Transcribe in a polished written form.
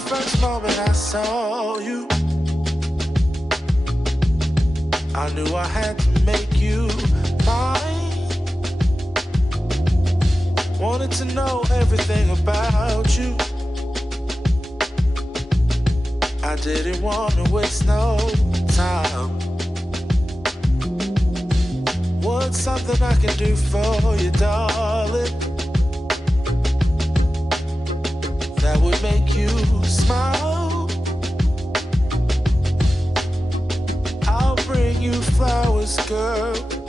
first moment I saw you, I knew I had to make you mine. Wanted to know everything about you. I didn't want to waste no time. What's something I can do for you, darling, that would make you smile? I'll bring you flowers, girl.